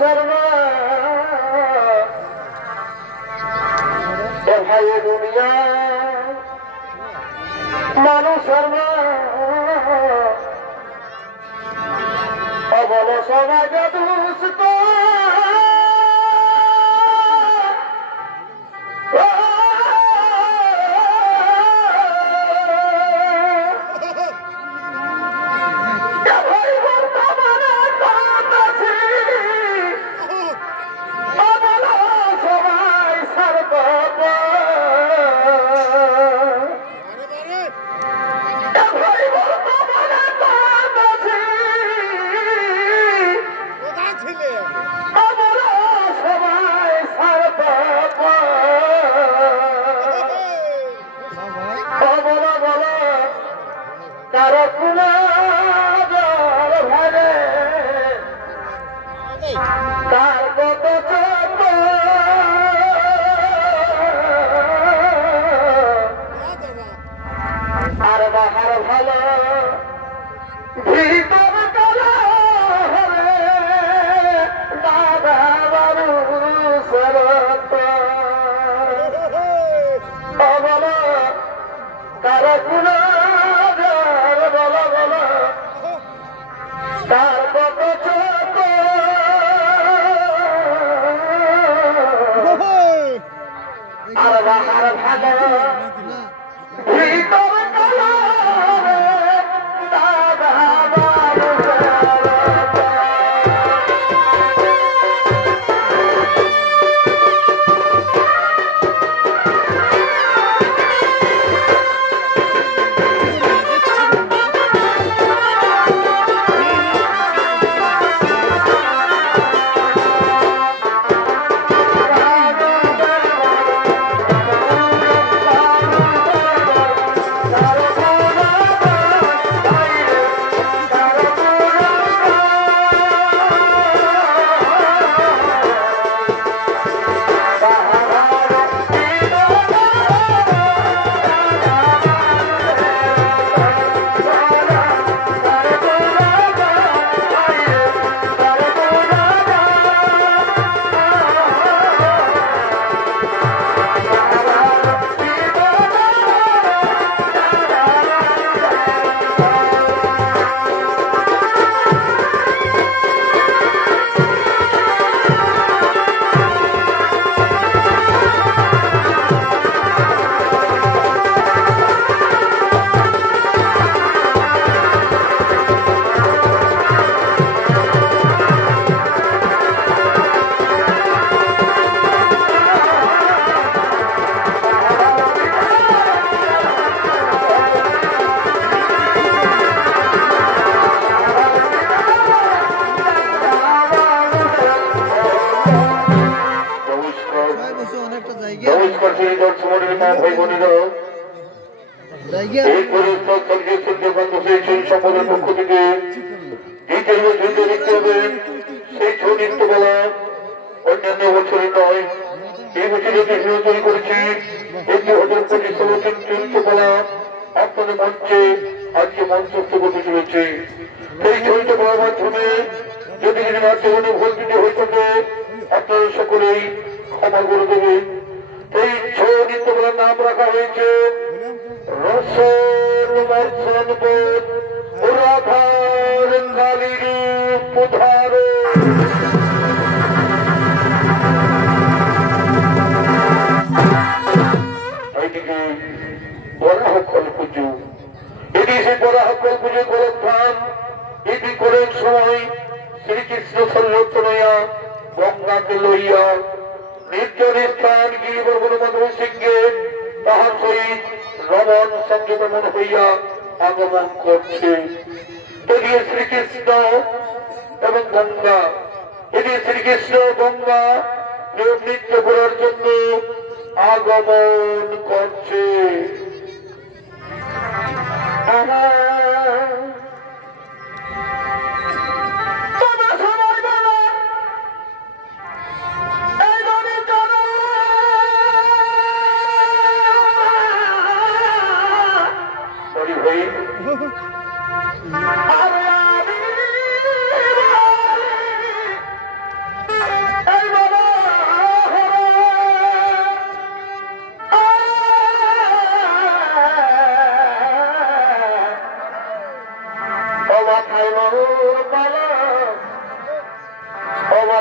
শর্মা ভাই দুনিয়া মানুষ শর্মা অবল সমাজ দুষ্ট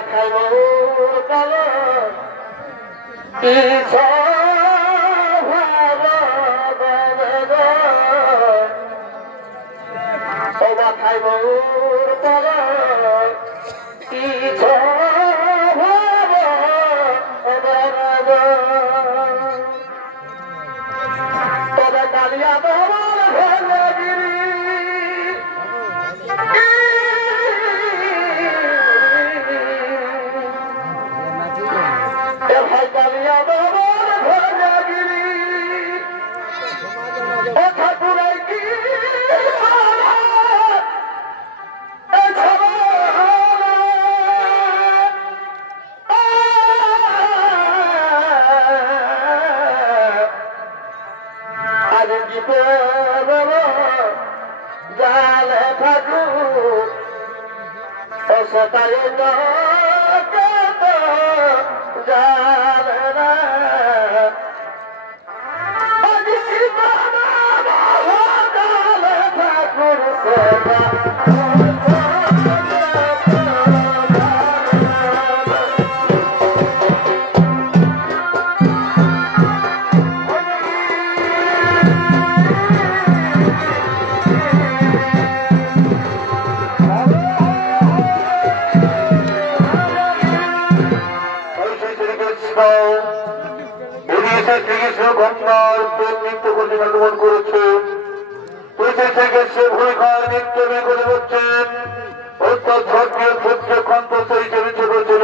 খাইব কালো ওবা খাইব তবে কালিয়া ভাই কালিয়া ঠাকুরাই কি আজ কি জালে ঠাকুর সেটাই জালে না ঠাকুর সেটা নৃত্য করতে আগমন করেছে থেকে সে ভূমিকার নৃত্য করে হচ্ছেন অর্থাৎ ধর্মীয় সত্য কণ্ঠস্বর হিসেবে চেপেছিল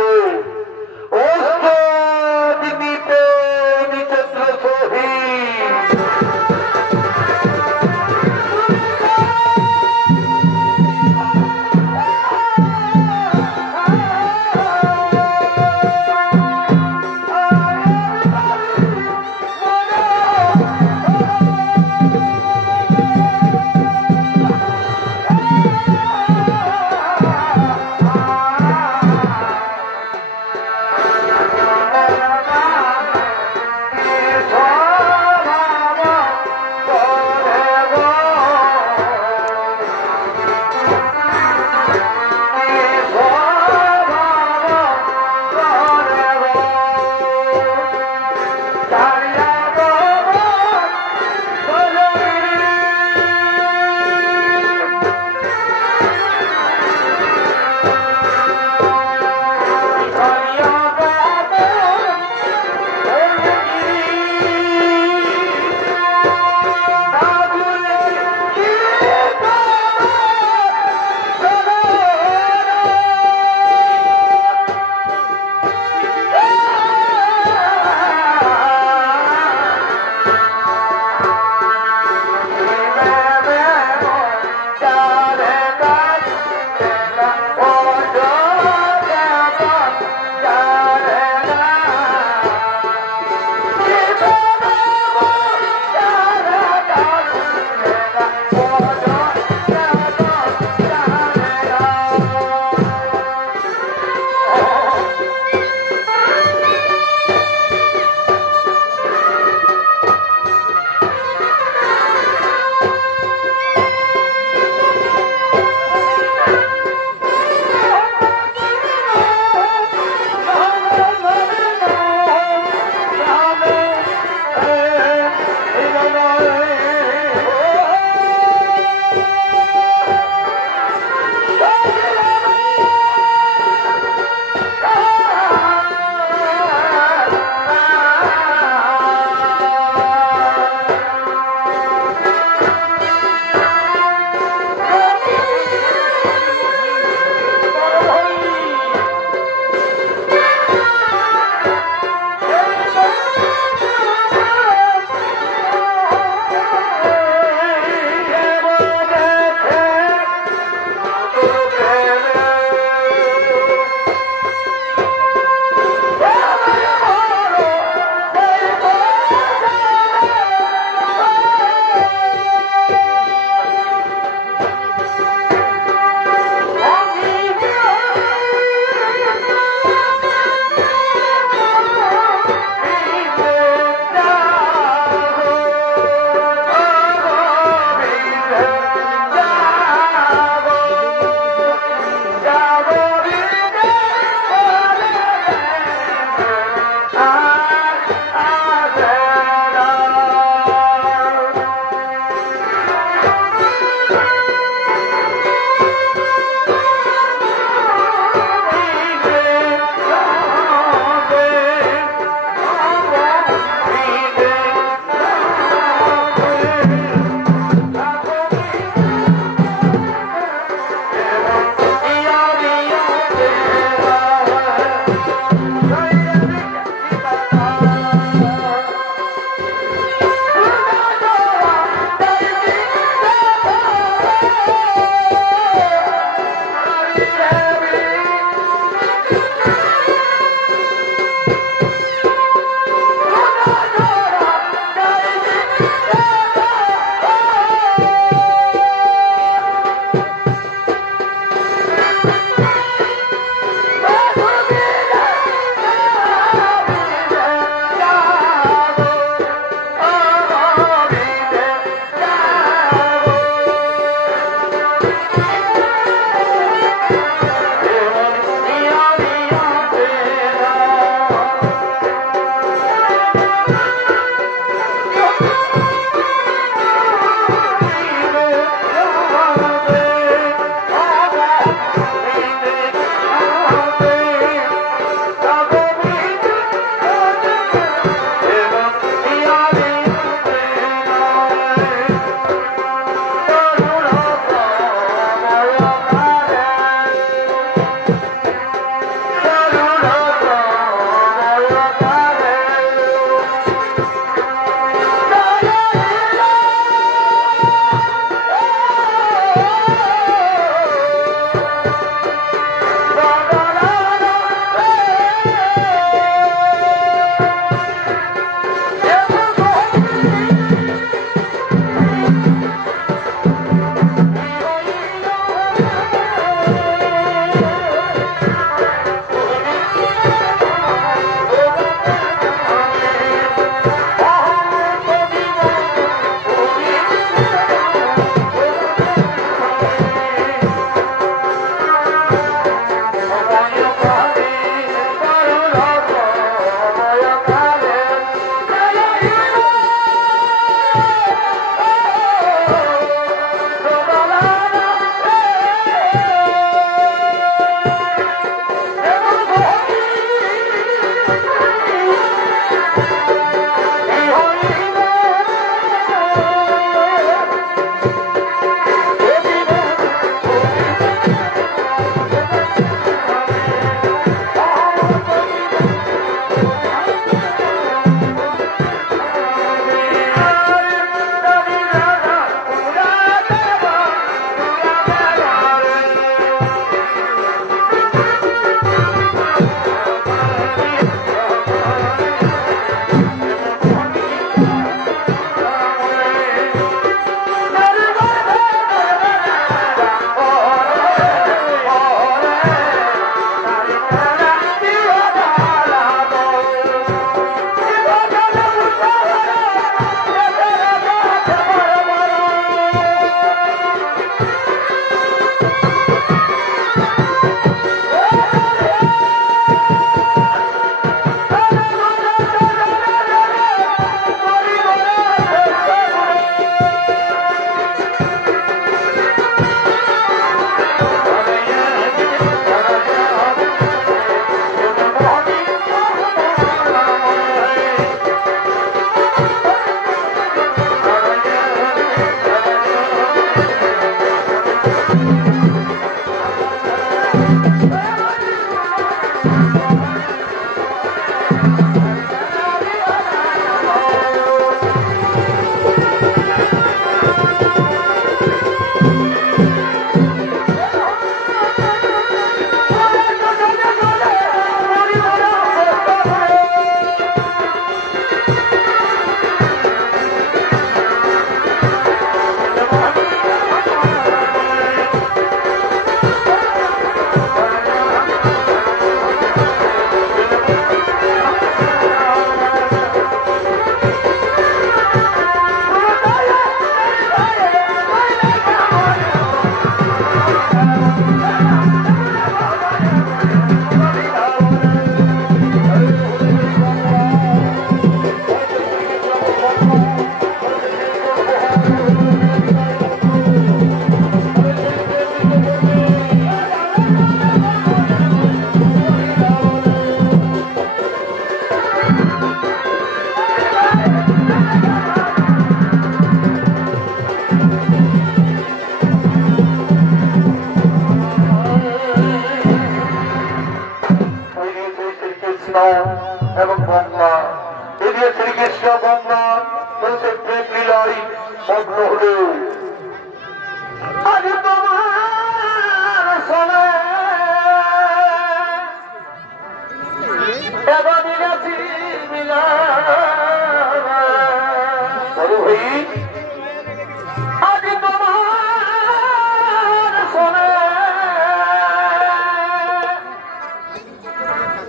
শ্রীকৃষ্ণ এবং গঙ্গা এদিকে শ্রীকৃষ্ণ গঙ্গা বলছে প্রেম লীলায় মগ্ন হলে আজ তোমার শোনে এবার মিলাছি মিলা বড় ভাই আজ তোমার শোনে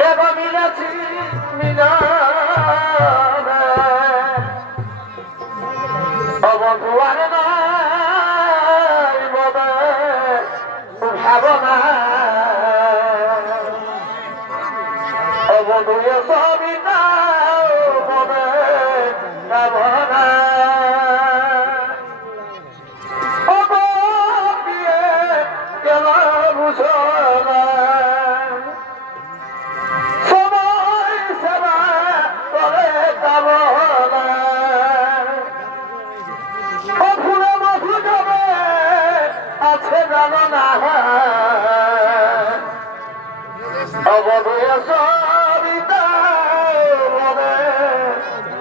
এবার মিলাছি মিলা অবধুয়ার নাই ববে ভাবনা অবধুয় সবিতা ববে ভাবনা অবধিয়ে কেন বুঝনা সময় সেবা করে কামনা অফুরে মধু যাবে আছে জানো না অবধুয় সবিতা ববে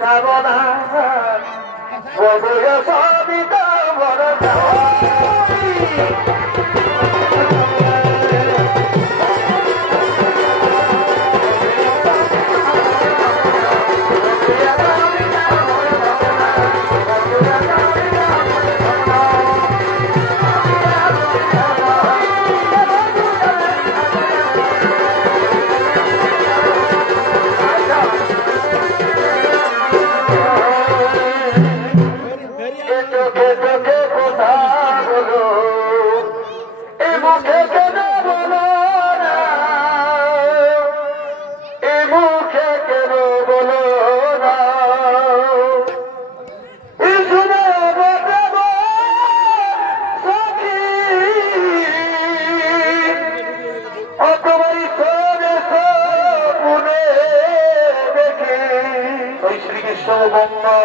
ভাবনা অবধুয় সবিতা ববে শ্রীকৃষ্ণ গঙ্গা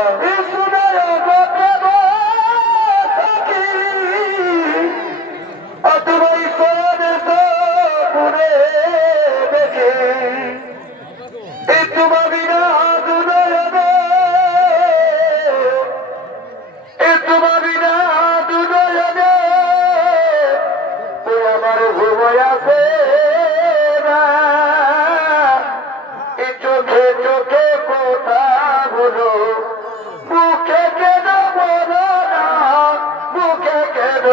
চোখে চোখে কথা বলো বুকে কেন বলো না বুকে কেন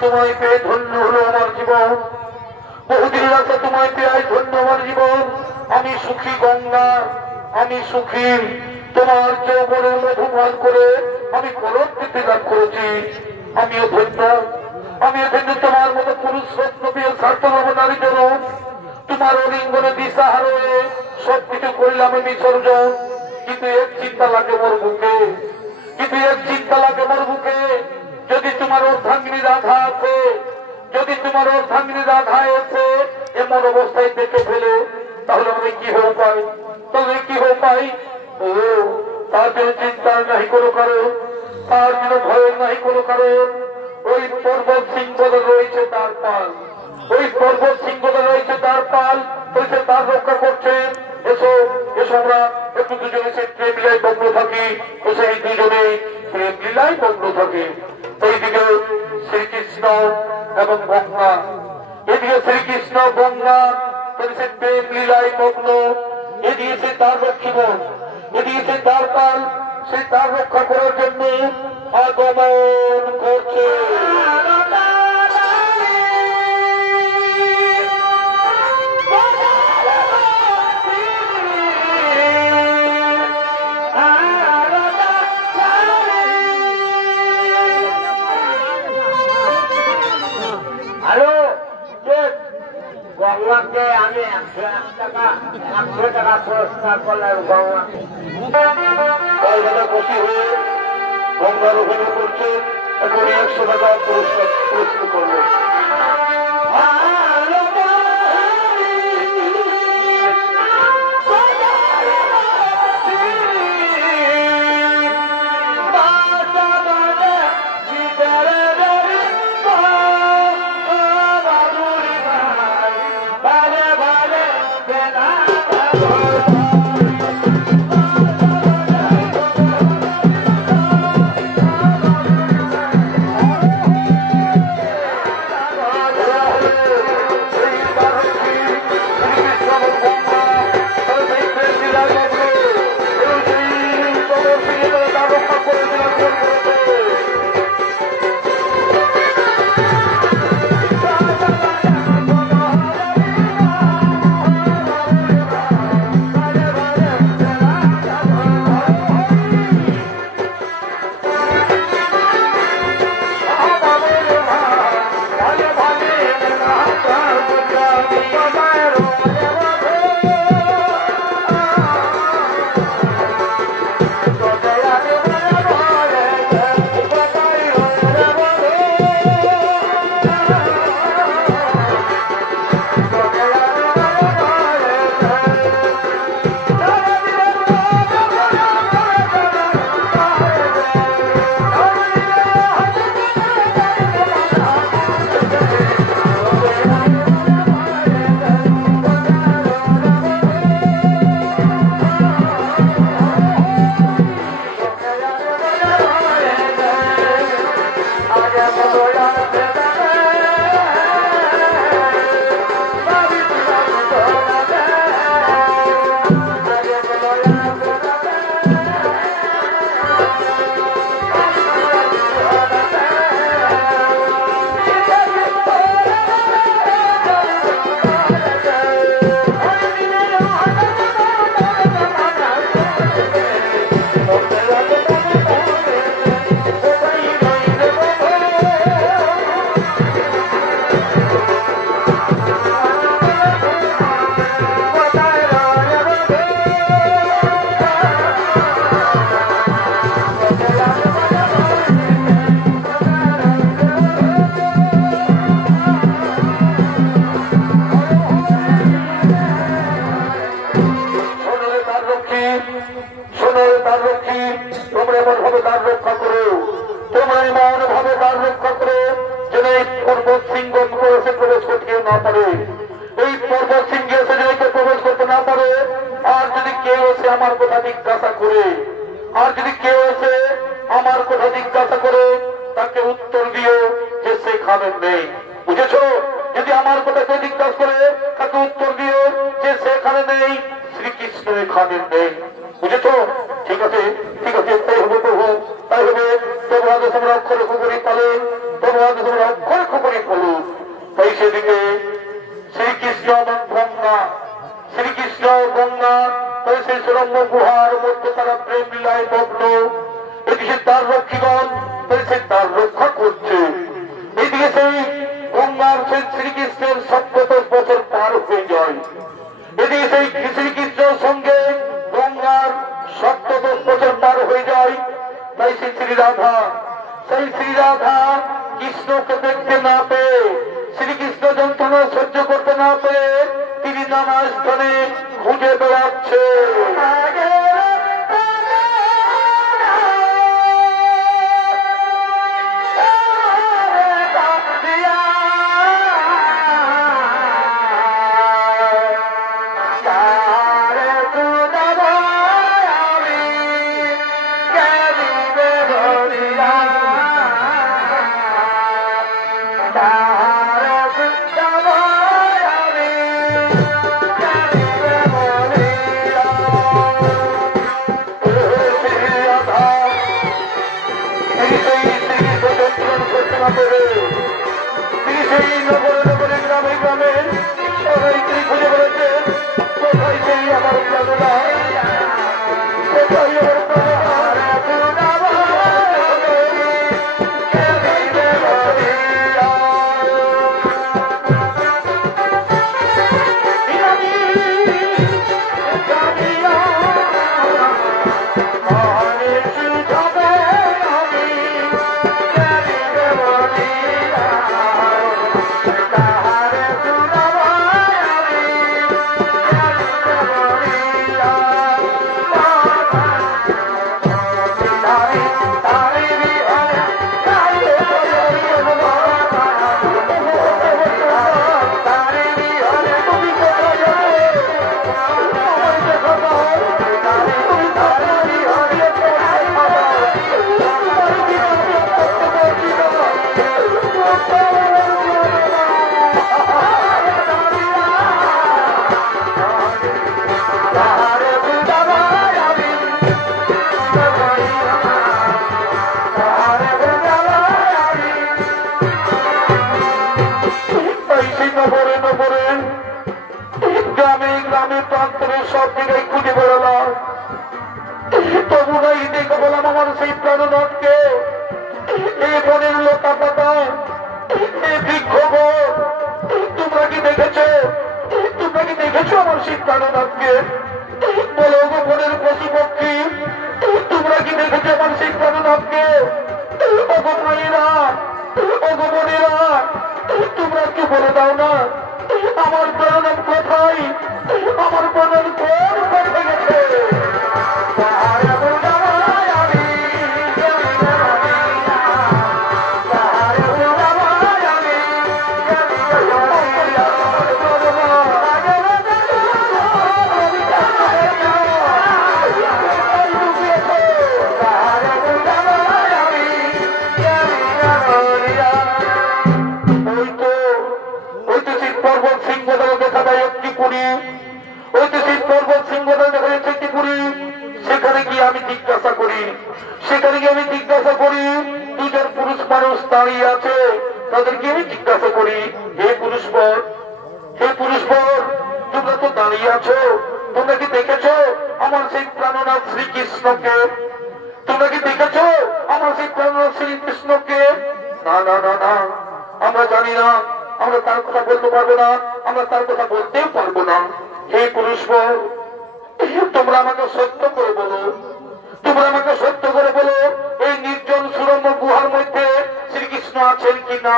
তোমায় পেয়ে ধন্য হলো আমার জীবন। বহুদিন আছে তোমায় পেয়াই ধন্য আমার জীবন। আমি সুখী গঙ্গা, আমি সুখী। তোমার যৌবনের মধুপান করে আমি কলঙ্কিত লাভ করেছি। আমিও ধন্য, আমিও ধন্য তোমার মতো পুরুষ রত্ন পেয়ে স্বার্থভাব নারী জন। তোমার অলিঙ্গনে দিশাহার হয়ে সবকিছু করলাম আমি বিসর্জন। কিন্তু এক চিন্তা লাগে মোর বুকে, কিন্তু এক চিন্তা লাগে মোর বুকে। যদি তোমার অর্ধাঙ্গিনী রাধা আছে, যদি তোমার অর্ধাঙ্গিনী রাধা আছে এমন অবস্থায় দেখে ফেলে, তাহলে আমি কি হয়ে পাই, তাহলে কি হয়ে পাই? ও তার জন্য চিন্তা নাই কোনো কারণ, তার জন্য ভয় নাই কোনো কারণ। ওই পর্বত সিংহদা রয়েছে তার পাল, ওই পর্বত সিংহদা রয়েছে তার পাল, রয়েছে তার রক্ষা করছেন। এসো এসো আমরা একটু দুজনে সে প্রেম লীলায় মগ্ন থাকি, এসে এই দুজনে প্রেম লীলায় মগ্ন থাকি। এইদিকে শ্রীকৃষ্ণ এবং গঙ্গা, এদিকে শ্রীকৃষ্ণ গঙ্গা সে প্রেম লীলায় মগ্ন। এদিকে সে তার রক্ষীবন, এদিকে সে তার পাল, সে তার রক্ষা করার জন্য আগমন করছে। গঙ্গাকে আমি 100 টাকা পুরস্কার করলাম। গঙ্গা খুশি হয়ে গঙ্গার অভিনয় করছে, এখন 100 টাকা পুরস্কার করলো। শ্রীকৃষ্ণ সুরম্য গুহার মধ্যে তারা প্রেম লীলায় মগ্ন। এদিকে তার রক্ষীগণ সেই তার রক্ষা করছে, এদিকে সেই গঙ্গার সেই শ্রীকৃষ্ণের ৭০ বছর পার হয়ে যায়। এদিকে সেই শ্রীকৃষ্ণের সঙ্গে গঙ্গার ৭০ বছর পার হয়ে যায়। তাই সেই শ্রীরাধা কৃষ্ণকে দেখতে না পেয়ে, শ্রীকৃষ্ণ যন্ত্রণা সহ্য করতে না পেরে তিনি নানা স্থানে খুঁজে বেড়াচ্ছে। তিনি সেই নগরে নগরে গ্রামে গ্রামে সবাইকে খুঁজে বেড়াচ্ছেন, কোথায় সেই আমার প্রাণনা, কোথায় আমার গ্রামে গ্রামে প্রান্তরে সব জায়গায় খুঁজে বেড়ালাম, তবু নাই দেখে বললাম আমার সেই প্রাণনাথকে। এই বনের লতা পাতা, এই বৃক্ষ, তোমরা কি দেখেছো? তোমরা কি দেখেছো আমার সেই প্রাণনাথকে? বলো গো বনের পশু পক্ষী, তোমরা কি দেখেছো আমার সেই প্রাণনাথকে? ওগো মায়েরা, ওগো বোনেরা, তোমরা কি বলে দাও না আমার প্রাণনাথ কোথায়? আমার প্রাণের কোন পথে গেছে? সেখানে গিয়ে আমি জিজ্ঞাসা করি দুজন পুরুষ মানুষ দাঁড়িয়ে আছে, তাদেরকে আমি জিজ্ঞাসা করি, হে পুরুষ বর, তোমরা তো দাঁড়িয়ে আছো, তোমরা কি দেখেছো আমার সেই প্রাণনাথ শ্রীকৃষ্ণকে? তোমরা কি দেখেছো আমার সেই প্রাণনাথ শ্রীকৃষ্ণকে? না না না না, আমরা জানি না, আমরা তার কথা বলতে পারবো না, আমরা তার কথা বলতেও পারবো না। হে পুরুষ বর, তোমরা আমাকে সত্য করে বলো, তোমরা আমাকে সত্য করে বলো, এই নির্জন সুরম্য গুহার মধ্যে শ্রীকৃষ্ণ আছেন কিনা?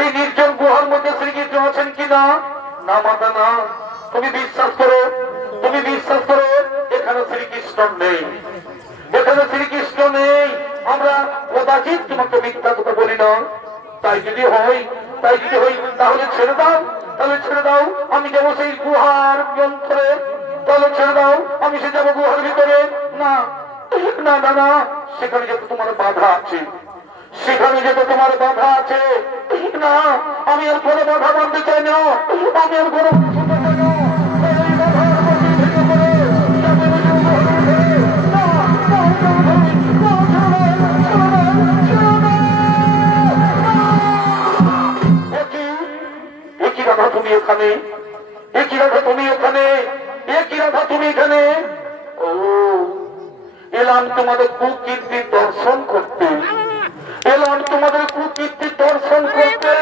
এই নির্জন গুহার মধ্যে শ্রীকৃষ্ণ আছেন কিনা? না মাতা না, তুমি বিশ্বাস করো, তুমি বিশ্বাস করো, এখানে শ্রীকৃষ্ণ নেই, এখানে শ্রীকৃষ্ণ নেই। আমরা কদাচিৎ তোমাকে মিথ্যা কথা বলি না। তাই যদি হয় তাহলে ছেড়ে দাও, তাহলে ছেড়ে দাও, আমি যাবো সেই গুহার যন্ত্রে, তাহলে ছেড়ে দাও, আমি সে যাবো গুহার ভিতরে। না না না না, সেখানে যেতে তোমার বাধা আছে, সেখানে যেতে তোমার বাধা আছে। না, আমি আর কোনো বাধা মানতে চাই না, আমি আর কোনো তুমি এখানে, একই রাধা তুমি এখানে, একই রাধা তুমি এখানে, ও এলাম তোমাদের কুকীর্তি দর্শন করতে, এলাম তোমাদের কুকীর্তি দর্শন করতে।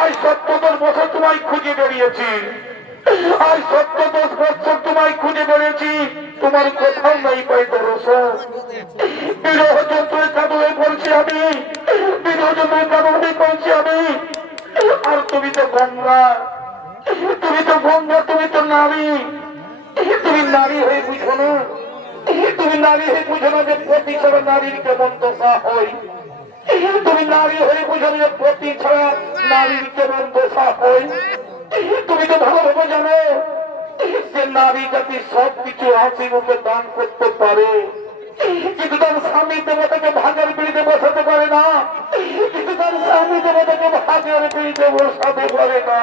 আজ ৭০ বছর তোমায় খুঁজে বেরিয়েছি, আজ ৭০ বছর তোমায় খুঁজে বেরিয়েছি, তোমার কোথাও নাই পাই দর্শন। বিরহ যন্ত্রের কাদুয়ে পড়ছি আমি, বিরহ যন্ত্রের কাদুয়ে পড়ছি আমি। আর তুমি তো গঙ্গা, তুমি তো গঙ্গা, তুমি তো নারী, তুমি নারী হয়ে বুঝো না, তুমি নারী হয়ে বুঝো না যে পতি ছাড়া নারীর কেমন দশা হয়। তুমি নারী হয়ে বুঝো না যে পতি ছাড়া নারীর কেমন দশা হয়। তুমি তো ভালোভাবে জানো যে নারী জাতি সবকিছু হাসি মুখে দান করতে পারে, কিন্তু তার স্বামী দেবতাকে ভাগের পিড়িতে বসাতে পারে না, কিন্তু তার স্বামী দেবতাকে ভাগের পিড়িতে বসাতে পারে না।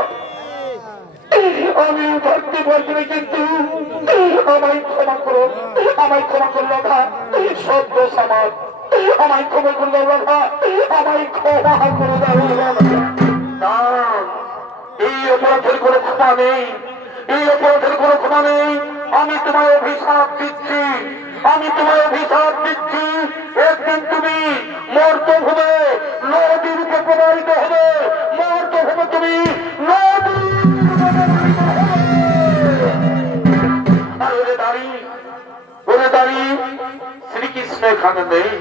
আমি থাকতে পারছি না, কিন্তু আমায় ক্ষমা করো, আমায় ক্ষমা করলো না, সব দোষ আমার, আমায় ক্ষমা করলো না, আমায় ক্ষমা করে দাও না। এই অপরাধের কোনো ক্ষমা নেই, এই অপরাধের কোনো ক্ষমা নেই। আমি তোমায় অভিশাপ দিচ্ছি, আমি তোমায় অভিশাপ দিচ্ছি। একদিন তুমি মর্তভূমে নদীরূপে প্রবাহিত হবে, মর্তভূমে তুমি নদী। আর ওরে দাঁড়িয়ে, ওরে দাঁড়িয়ে শ্রীকৃষ্ণ এখানে নেই,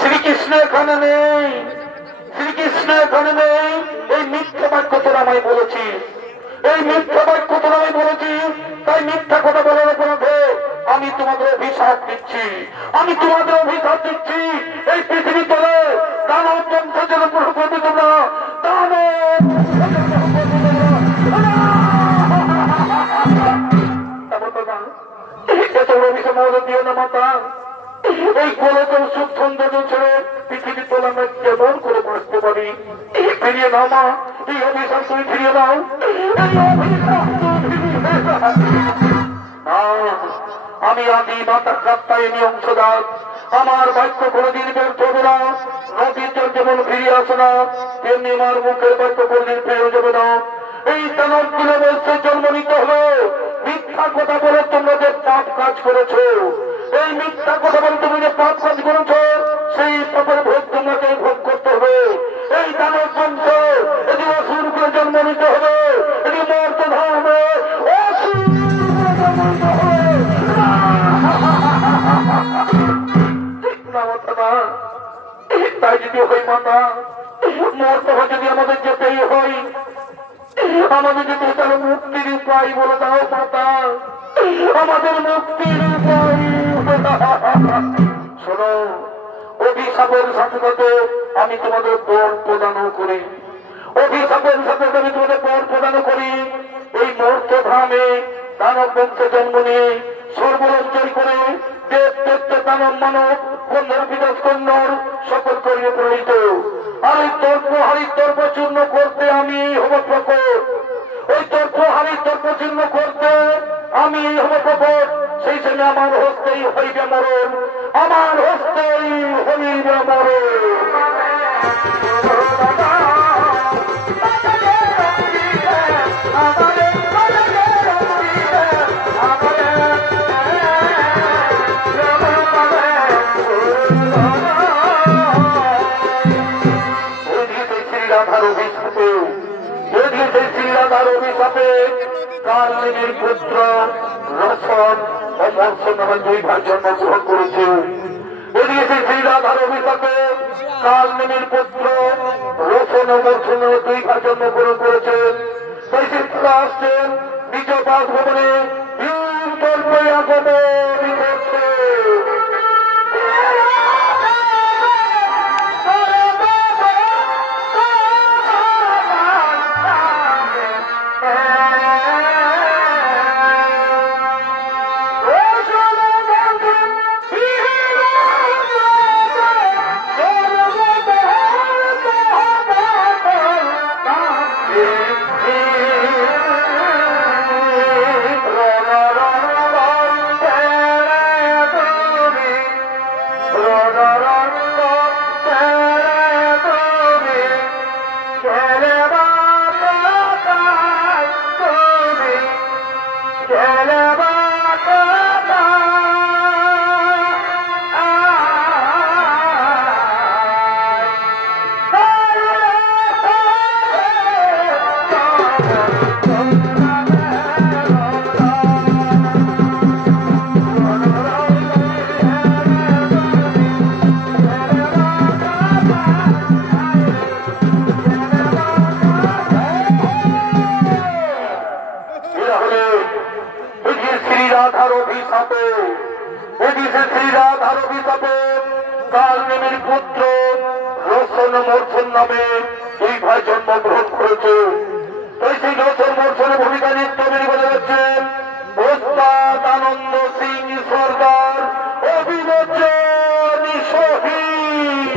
শ্রীকৃষ্ণ এখানে নেই, শ্রীকৃষ্ণ এখানে নেই। এই মিথ্যা বাক্য তোরা আমায় বলেছি, এই মিথ্যা বাক্য তোরা আমি বলেছি, তাই মিথ্যা কথা বলার অপরাধে আমি তোমাদের অভিশাপ দিচ্ছি, আমি তোমাদের অভিশাপ দিচ্ছি। এই পৃথিবী তলে দানব বংশের উপর করবে তোমরা, দানব এত অভিশাপ আমাদের দিও না মাতা। এই গোলকের সুখ সৌন্দর্য ছেড়ে পৃথিবী তোলা আমরা কেমন করে বাঁচতে পারি? ফিরিয়ে নাও মা, এই অভিশাপ তুমি ফিরিয়ে নাও। আমি আদি মাতা কাত্তায়নী অংশদার, আমার বাক্য কোনদিন ব্যর্থ হবে না। নদীর জল যেমন ফিরিয়ে আসে না, তেমনি আমার মুখের বাক্য কোনদিন ফিরে যাবে না। এই দানব গুলো বলছে জন্ম নিতে হবে। মিথ্যা কথা বলে তোমরা যে পাপ কাজ করেছো, এই মিথ্যা কথা বলে তুমি যে পাপ কাজ করেছো, সেই পাপের ভোগ তোমাকে ভোগ করতে হবে। এই দানব বংশ এটি অসুর করে জন্ম নিতে হবে, এটি মর্তধা হবে, অসুর করে জন্ম নিতে হবে। তাই যদি হই মাতা, মর্তভা যদি আমাদের যেতেই হয়, আমাদের যদি তাহলে মুক্তির উপায় বলে দাও মাতা, আমাদের মুক্তির উপায়। শোনো, অভিশাপের সাথে সাথে আমি তোমাদের বর প্রদানও করি, অভিশাপের সাথে সাথে আমি তোমাদের বর প্রদানও করি। এই মর্তধামে দানব বংশে জন্ম নিয়ে সর্বরঞ্জয় করে দেব দৈত্য দানব মানব কন্যার বিনাশ কন্যার সকল করিয়ে পরিণত। আর এই তর্কহারির তর্ক চূর্ণ করতে আমি হব প্রকট, ওই তর্কহারির তর্ক চূর্ণ করতে আমি হব প্রকট। সেই সময় আমার হস্তেই হইবে মরণ, আমার হস্তেই হইবে মরণ। কালনির পুত্র রসন ও মর্ষণ নামে দুই ভাই জন্মগ্রহণ করেছে। এদিকে সেই শ্রীরাধার অভিশাপে কালনির পুত্র রসন ও মর্ষণ নামে দুই ভাই জন্মগ্রহণ করেছে। তাই তারা আসছেন নিজ বাসভবনে আগমন করছে। শ্রী রাধার অভিশাপে কালনেমির পুত্র রোশন মোর্শন নামে এই ভাই জন্মগ্রহণ করেছে। তাই সেই রোশন মোর্শনের ভূমিকা নিত্যমের বলে যাচ্ছেন ওস্তাদ আনন্দ সিং সরদার অভিমোচন শহীদ।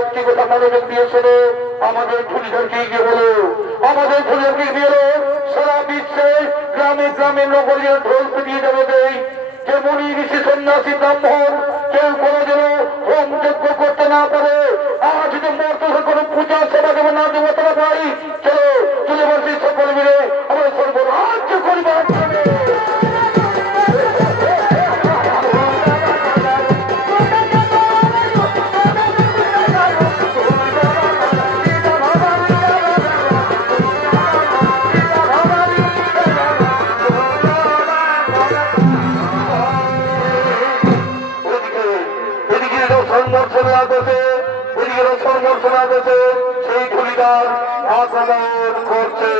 একটি কথা মনোযোগ দিয়েছিল, আমাদের ধুলিধারকে গিয়ে বলো, আমাদের ধুলিধারকে গিয়ে সারা বিশ্বে গ্রামে গ্রামে নগরীয় ঢোল পিটিয়ে যাবে দেই যে মুনি ঋষি সন্ন্যাসী ব্রাহ্মণ কেউ কোনো যেন হোম যজ্ঞ করতে না পারে, আর যদি মর্ত কোনো পূজা সেবা দেবো না দেবো তারা পাই। চলো তুলে বলছি সকল মিলে আমরা সর্বরাজ্য করিবার সেই ধুলিদার আক্রমণ করছে।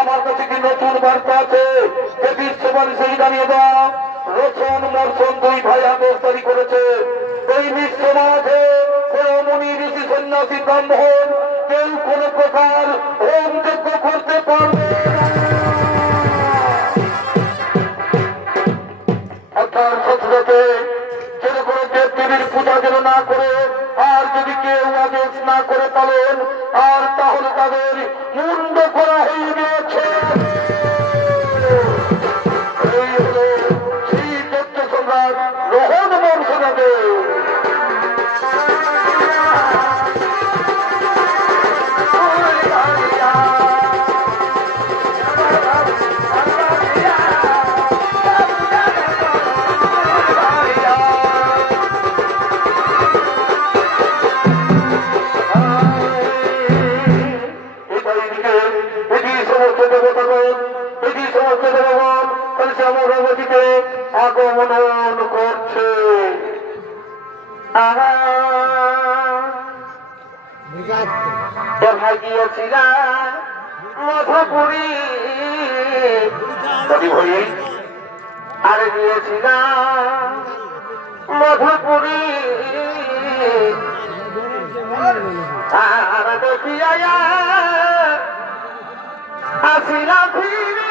আমার কাছে কি নতুন বার্তা আছে যে বিশ্ববাণী জানিয়ে দেওয়া রোশন মর্শন দুই ভাই আদেশদারি করেছে। এই বিশ্ব মাঝে মুনি ঋষি সন্ন্যাসী ব্রাহ্মণ কেউ কোন প্রকার হোম যজ্ঞ করতে পারবে অর্থাৎ সত্যতে যেন কোনো দেব দেবীর পূজা যেন না করে, আর যদি কেউ আদেশ না করে পালন আর তাহলে তাদের মুন্ড করা হয়ে গিয়েছে। এই হল সেই তথ্য সম্রাট রোহন বংশনাথে। আগমন করছে। দেখা গিয়েছিলাম মধুপুরী আর গিয়েছিলাম মধুপুরী আর দেখিয়া আসিলাম ফিরি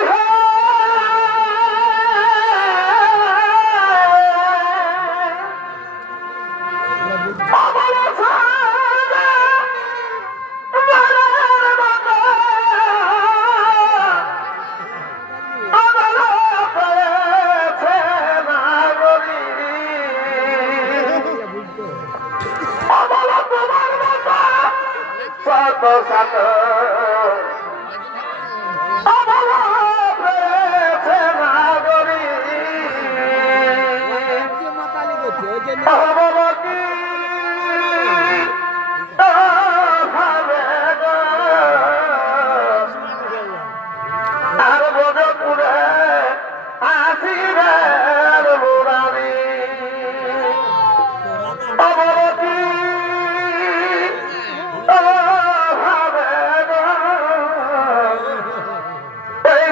এই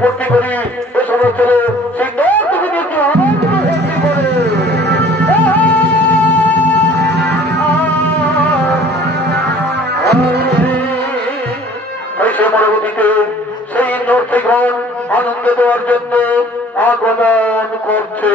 ভর্তি করি এসব চলো সেই নর থেকে নিয়ে আনন্দ ভর্তি করে সে পরবর্তীতে সেই নর্থিগণ আনন্দ দেওয়ার জন্য আগমন করছে।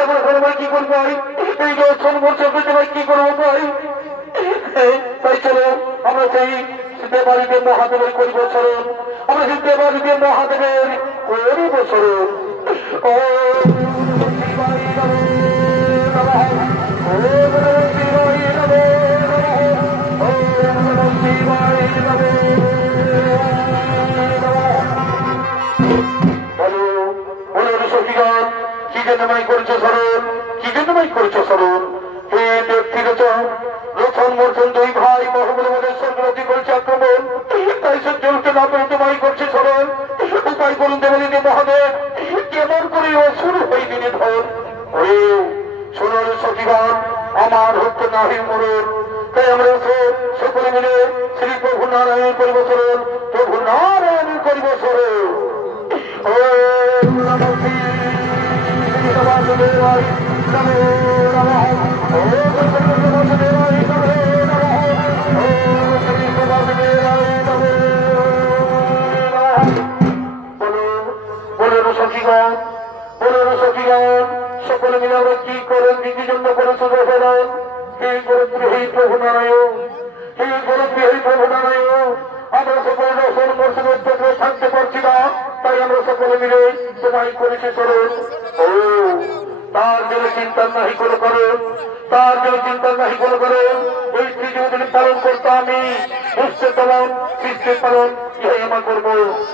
এবার এখন ভাই কি করবো ভাই? এই দর্শন বলছে ভাই কি করবো ভাই? তাই চলো আমরা সেই দেবাদিদেব মহাদেবের করিব স্মরণ, আমরা সেই দেবাদিদেব মহাদেবের করিব স্মরণ। ও শিবায় নমঃ নমঃ, ওম নমঃ শিবায় নমঃ নমঃ, ওম নমঃ শিবায় নমঃ নমঃ। বলো বলো সখীগণ, কি জন্য মাই করছো স্মরণ, কি জন্য মাই করছো স্মরণ? হে দেব তীরচর রোশন মোর্শন দুই ভাই মহাবলেশ্বর বিরোধী করছে আক্রমণ, তাই সহ্য করতে না পেরে তোমায় করছে স্মরণ। উপায় করুন দেবলীতে মহাদেব, কেমন করে অসুর হয়ে দিনে ধর। ওরে সোনার সখীগণ, আমার হত্যা নাহি মরণ, তাই আমরা সকলে মিলে শ্রী প্রভু নারায়ণ করিব স্মরণ, প্রভু নারায়ণ করিব স্মরণ। ওম নমঃ শিবায় নমো নমঃ, ওম নমঃ বাসুদেবায় নমো নমঃ, ওম শ্রী বাসুদেবায় নমো নমঃ। বলো সখীগণ, বলো সখীগণ, সকলে মিলে আমরা কি করেন কি জন্য করেছো স্মরণ? হে গোরখগৃহী প্রভু নারায়ণ, হে গোরখগৃহী প্রভু নারায়ণ, আমরা সকলে দর্শন মর্শন উদ্যোগে থাকতে পারছি না, তাই আমরা সকলে মিলে তোমায় করেছি স্মরণ। ও তার জন্য চিন্তা নাহি কোনো করো, তার জন্য চিন্তা নাহি কোনো করো, ওই স্ত্রী যদি পালন করতো আমি বুঝতে পালন সৃষ্টির পালন ইহাই আমার করবো।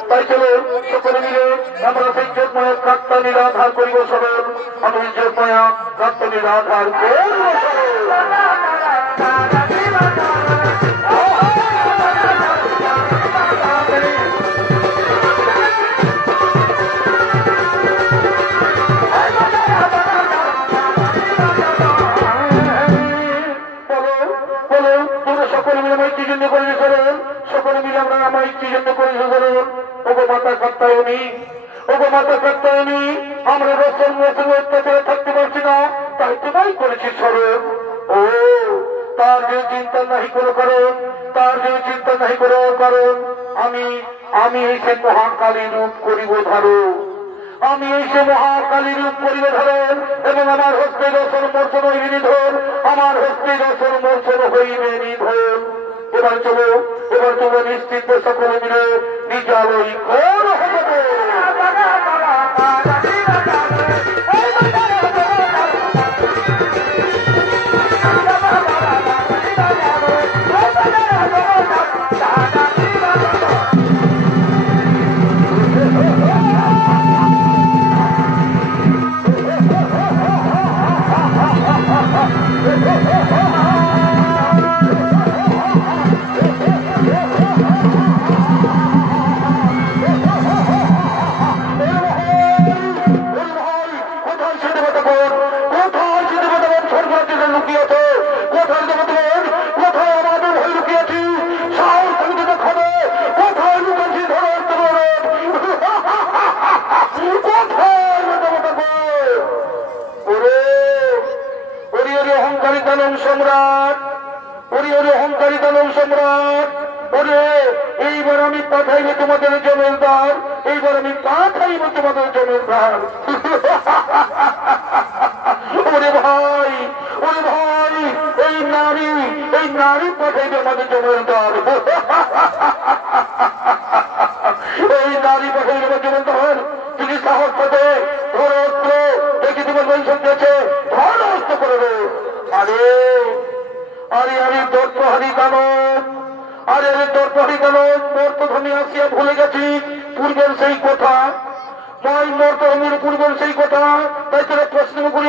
তাই চলো সকলে মিলে আমরা সেই যোগমায়া প্রাক্তনী আধার করিব স্মরণ, আমি যোগমায়া প্রাক্তনী আধার করব সকলে মিলে আমার কি জন্য করেছে স্মরণ, সকলে মিলে আমরা আমার কি জন্য করেছে স্মরণ। ওগো মাতা কাত্তায়নী, ওগো মাতা কাত্তায়নী, আমরা রসন মসন অত্যাচারে থাকতে পারছি না, তাই তোমায় করেছি স্মরণ। ও তার যে চিন্তা নাহি কোনো কারণ, তার যে চিন্তা নাহি কোনো কারণ, আমি এই সে মহাকালী রূপ করিব ধারণ, আমি এই সে মহাকালী রূপ করিব ধারণ, এবং আমার হস্তে রসন মর্শন হইবে নিধন, আমার হস্তে রসন মর্শন হইবে নিধন। এবার চলো নিশ্চিত সকলে মিলে নিজালয় কোন হবে। এইবার আমি পাঠাইব তোমাদের জমিদার, এইবার আমি পাঠাইব তোমাদের জমিদার। ওরে ভাই, ওরে ভাই, এই নারী পাঠাইবে আমাদের জমিদার, এই নারী পাঠাইবে আমার জমিদার। তুমি সাহস পাবে, ধর অস্ত্র, দেখি তোমার বৈষণ দিয়েছে, ধর অস্ত্র করে। আরে আরে আমি দর্পহারি দানব, আরে আমি দর্পহারি দানব, মর্তভূমি আসিয়া ভুলে গেছি পূর্বের সেই কথা, নয় মর্তভূমির পূর্বের সেই কথা। তাই তোরা প্রশ্ন করি